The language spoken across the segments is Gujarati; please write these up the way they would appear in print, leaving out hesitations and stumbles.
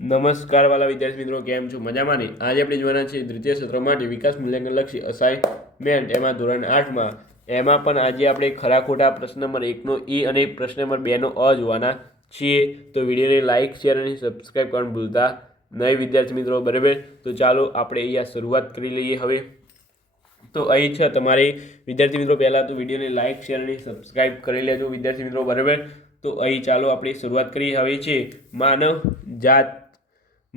નમસ્કાર વાલા વિદ્યાર્થી મિત્રો, કેમ છો? મજામાં નહીં? આજે આપણે જોવાના છે દ્વિતીય સત્ર માટે વિકાસ મૂલ્યાંકનલક્ષી અસાઇનમેન્ટ, એમાં ધોરણ 8માં એમાં પણ આજે આપણે ખરા ખોટા પ્રશ્ન નંબર 1નો ઈ અને પ્રશ્ન નંબર 2નો અ જોવાના છીએ. તો વિડીયોને લાઇક, શેર અને સબસ્ક્રાઈબ કરવાનું ભૂલતા નહીં વિદ્યાર્થી મિત્રો, બરાબર? તો ચાલો આપણે અહીંયા શરૂઆત કરી લઈએ. હવે તો અહીં છે તમારે વિદ્યાર્થી મિત્રો, પહેલાં તો વિડીયોને લાઇક, શેર અને સબસ્ક્રાઈબ કરી લેજો વિદ્યાર્થી મિત્રો, બરાબર? તો અહીં ચાલો આપણે શરૂઆત કરીએ. હવે છે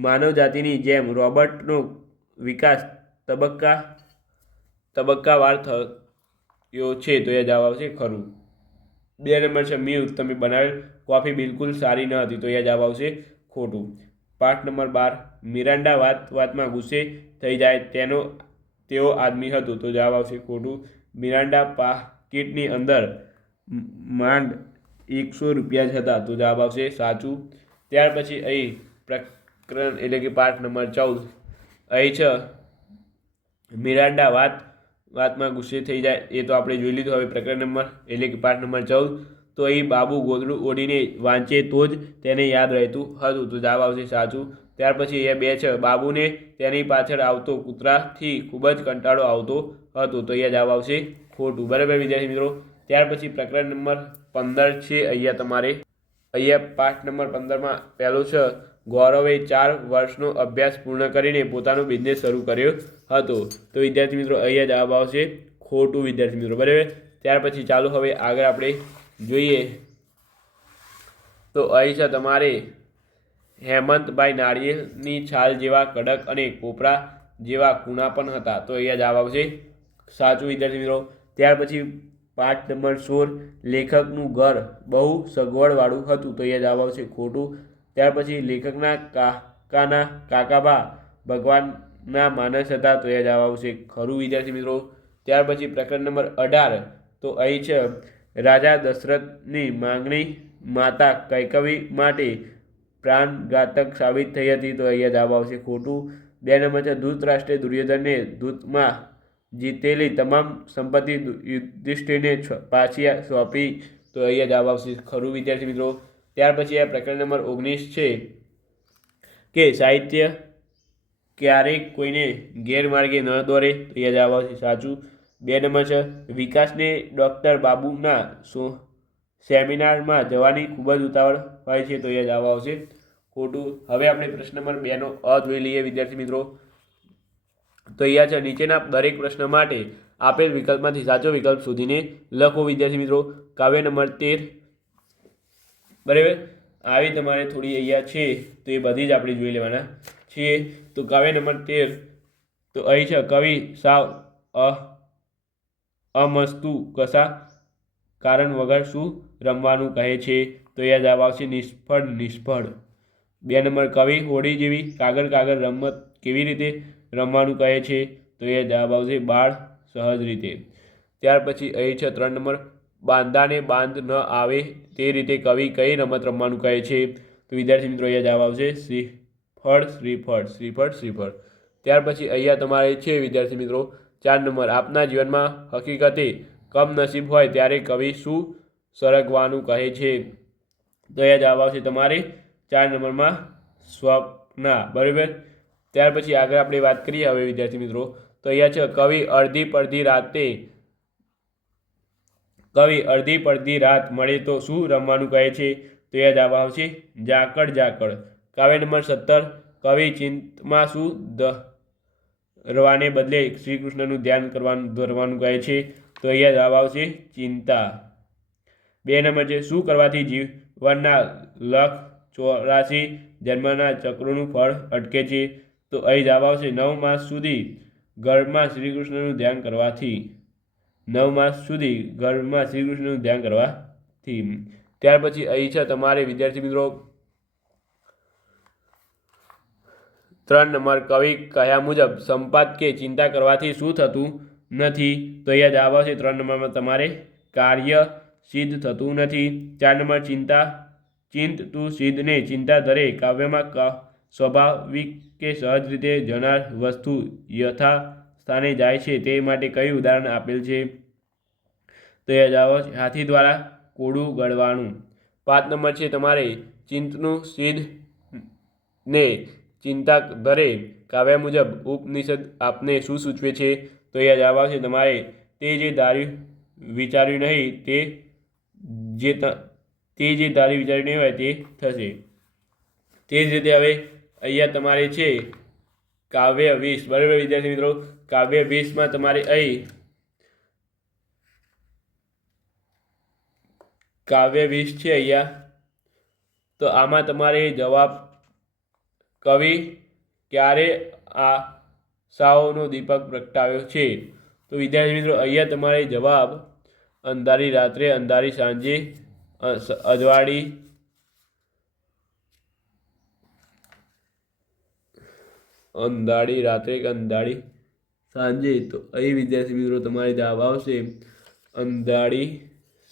માનવ જાતિની જેમ રોબોટનો વિકાસ તબક્કાવાર થયો છે. તો એ જવાબ આવશે ખરું. 2 નંબર છે મ્યુટ, તમે બનાવેલ કોફી બિલકુલ સારી ન હતી. તો એ જવાબ આવશે ખોટું. પાઠ નંબર 12, મિરાન્ડા વાતમાં ગુસ્સે થઈ જાય તેઓ આદમી હતું. તો જવાબ આવશે ખોટું. મિરાન્ડા પાકીટની અંદર માંડ 100 રૂપિયા જ હતા. તો જવાબ આવશે સાચું. ત્યાર પછી અહીં પ્રકરણ એટલે કે પાઠ નંબર 14, અહીં છે મિરાન્ડા વાતમાં ગુસ્સે થઈ જાય, એ તો આપણે જોઈ લીધું. હવે પ્રકરણ નંબર એટલે કે પાઠ નંબર 14, તો અહીં બાબુ ગોદડું ઓઢીને વાંચે તો જ તેને યાદ રહેતું હતું. તો જવાબ આવશે સાચું. ત્યાર પછી એ 2 છે બાબુને તેની પાછળ આવતો કૂતરાથી ખૂબ જ કંટાળો આવતો હતો. તો અહીંયા જવાબ આવશે ખોટું, બરાબર વિદ્યાર્થી મિત્રો? ત્યાર પછી પ્રકરણ નંબર 15 છે. અહીંયા પાઠ નંબર 15માં પહેલું છે ગૌરવે 4 વર્ષનો અભ્યાસ પૂર્ણ કરીને પોતાનો બિઝનેસ શરૂ કર્યો હતો. તો વિદ્યાર્થી મિત્રો અહીંયા જવાબ આવશે ખોટું વિદ્યાર્થી મિત્રો, બરાબર? ત્યાર પછી ચાલો હવે આગળ આપણે જોઈએ. તો અહીં છે તમારે હેમંતભાઈ નાળિયેરની છાલ જેવા કડક અને કોપરા જેવા કૂણા પણ હતા. તો અહીંયા જવાબ આવશે સાચું વિદ્યાર્થી મિત્રો. ત્યાર પછી પાઠ નંબર 16, લેખકનું ઘર બહુ સગવડવાળું હતું. તો અહીંયા જવાબ આવશે ખોટું. ત્યાર પછી લેખકના કાકાબા ભગવાનના માનસ હતા. તો એ જવાબ આવશે ખરું વિદ્યાર્થી મિત્રો. ત્યાર પછી પ્રકરણ નંબર 18, તો અહીં છે રાજા દશરથની માંગણી માતા કૈકવી માટે પ્રાણઘાતક સાબિત થઈ હતી. તો અહીંયા જવાબ આવશે ખોટું. 2 નંબર છે ધૃતરાષ્ટ્રે દુર્યોધનને દૂતમાં જીતેલી તમામ સંપત્તિ યુધિષ્ઠિરને પાછી સોંપી. તો અહીંયા જવાબ આવશે ખરું વિદ્યાર્થી મિત્રો. ત્યાર પછી આ પ્રકરણ નંબર 19 છે કે સાહિત્ય ક્યારેક કોઈને ગેરમાર્ગે ન દોરે. તો અહીંયા જવાબ આવશે સાચું. 2 નંબર છે વિકાસને ડૉક્ટર બાબુના સેમિનારમાં જવાની ખૂબ જ ઉતાવળ હોય છે. તો અહીંયા જવાબ આવશે ખોટું. હવે આપણે પ્રશ્ન નંબર 2નો અ જોઈ લઈએ વિદ્યાર્થી મિત્રો. તો અહીંયા છે નીચેના દરેક પ્રશ્ન માટે આપેલ વિકલ્પમાંથી સાચો વિકલ્પ શોધીને લખો વિદ્યાર્થી મિત્રો. કાવ્ય નંબર 13, બરાબર? આવી તમારે થોડી અહીંયા છે તો એ બધી જ આપણે જોઈ લેવાના છીએ. તો કાવ્ય નંબર 13, તો અહીં છે કવિ સાવ અમસ્તુ કશા કારણ વગર શું રમવાનું કહે છે. તો અહીંયા જવાબ આવશે નિષ્ફળ. 2 નંબર કવિ હોડી જેવી કાગળ રમત કેવી રીતે રમવાનું કહે છે. તો એ જવાબ આવશે બાળ સહજ રીતે. ત્યાર પછી અહીં છે 3 નંબર બાંધાને બાંધ ન આવે તે રીતે કવિ કઈ રમત રમવાનું કહે છે. તો વિદ્યાર્થી મિત્રો અહીંયા જવાબ આવશે શ્રીફળ. ત્યાર પછી અહીંયા તમારે છે વિદ્યાર્થી મિત્રો 4 નંબર આપના જીવનમાં હકીકતે કમનસીબ હોય ત્યારે કવિ શું સરગવાનું કહે છે. તો અહીંયા જવાબ આવશે તમારે 4 નંબરમાં સ્વપ્ના, બરાબર? ત્યાર પછી આગળ આપણે વાત કરીએ હવે વિદ્યાર્થી મિત્રો. તો અહીંયા છે કવિ અડધી પડધી રાત મળે તો શું રમવાનું કહે છે. તો એ જવાબ આવશે ઝાકળ. કાવ્ય નંબર 17, કવિ ચિંતમાં શું ધરવાને બદલે શ્રી કૃષ્ણનું ધ્યાન ધરવાનું કહે છે. તો અહીંયા જવાબ આવશે ચિંતા. 2 નંબર છે શું કરવાથી જીવનના 84 જન્મના ચક્રોનું ફળ અટકે છે. તો અહીં જવાબ આવશે 9 માસ સુધી ઘરમાં શ્રી કૃષ્ણનું ધ્યાન કરવાથી. 9 માસ સુધી ઘરમાં શ્રી કૃષ્ણનું ધ્યાન કરવાથી. ત્યાર પછી અહીં છે તમારે વિદ્યાર્થી મિત્રો 3 નંબર કવિ કહ્યા મુજબ સંપાત કે ચિંતા કરવાથી શું થતું નથી. તો અહીંયા જવાબ આવશે 3 નંબરમાં તમારે કાર્ય સિદ્ધ થતું નથી. 4 નંબર ચિંત તું સિદ્ધને ચિંતા ધરે કાવ્યમાં સ્વાભાવિક કે સહજ રીતે જનાર વસ્તુ યથા સ્થાને જાય છે તે માટે કયું ઉદાહરણ આપેલ છે. તો એ જવાબ હાથી દ્વારા કોડું ગળવાનું. 5 નંબર છે તમારે ચિંતનું સિદ્ધ ને ચિંતા ધરે કાવ્ય મુજબ ઉપનિષદ આપને શું સૂચવે છે? તો એ જવાબ આવશે તમારે તે જે ધાર્યું વિચાર્યું નહીં તે જે ધાર્યું વિચાર્યું નહીં હોય તે થશે. તે જ રીતે હવે અહીંયા તમારે છે કાવ્ય 20. બરાબર વિદ્યાર્થી મિત્રો, કાવ્ય 20માં તમારે અહીં કાવ્ય 20 છે અહીંયા, તો આમાં તમારે જવાબ કવિ ક્યારે આશાઓનો દીપક પ્રગટાવ્યો છે? તો વિદ્યાર્થી મિત્રો અહીંયા તમારે જવાબ અંધારી રાત્રે, અંધારી સાંજે, અજવાળી અંધારી રાત્રે કે અંધારી સાંજે. તો અહીં વિદ્યાર્થી મિત્રો તમારે જવાબ આવશે અંધારી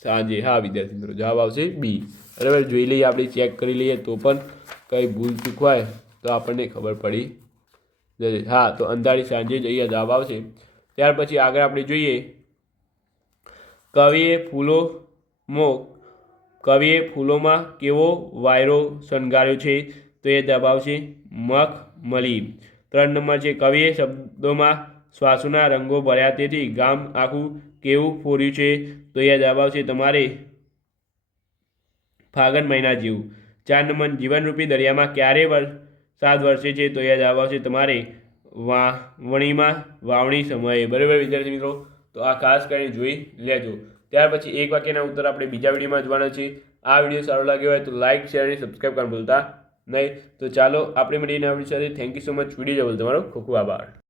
સાંજે. હા વિદ્યાર્થી મિત્રો જવાબ આવશે બી. બરાબર, જોઈ લઈએ આપણે, ચેક કરી લઈએ તો પણ કંઈ ભૂલ ચૂક હોય તો આપણને ખબર પડી જશે. હા, તો અંધારી સાંજે જ અહીંયા જવાબ આવશે. ત્યાર પછી આગળ આપણે જોઈએ કવિએ ફૂલોમાં કેવો વાયરો શણગાર્યો છે? તો એ જવાબ આવશે મખમલી. 3 નંબર છે કવિએ શબ્દોમાં શ્વાસોના રંગો ભર્યા તેથી ગામ આખું કેવું ફોર્યું છે? તો એ જવાબ આવશે તમારે ફાગણ મહિના જેવું. 4 નંબર જીવનરૂપી દરિયામાં ક્યારે વરસાદ વરસે છે? તો એ જવાબ આવશે તમારે વાવણી સમયે. બરાબર વિદ્યાર્થી મિત્રો, તો આ ખાસ કરીને જોઈ લેજો. ત્યાર પછી એક વાક્યના ઉત્તર આપણે બીજા વિડીયોમાં જોવાના છે. આ વિડીયો સારો લાગ્યો હોય તો લાઇક, શેર અને સબસ્ક્રાઈબ કરવાનું ભૂલતા નહીં. તો ચાલો આપણે મળીને આપણી સાથે. Thank you so much. Video જોવા તમારો ખૂબ ખૂબ આભાર.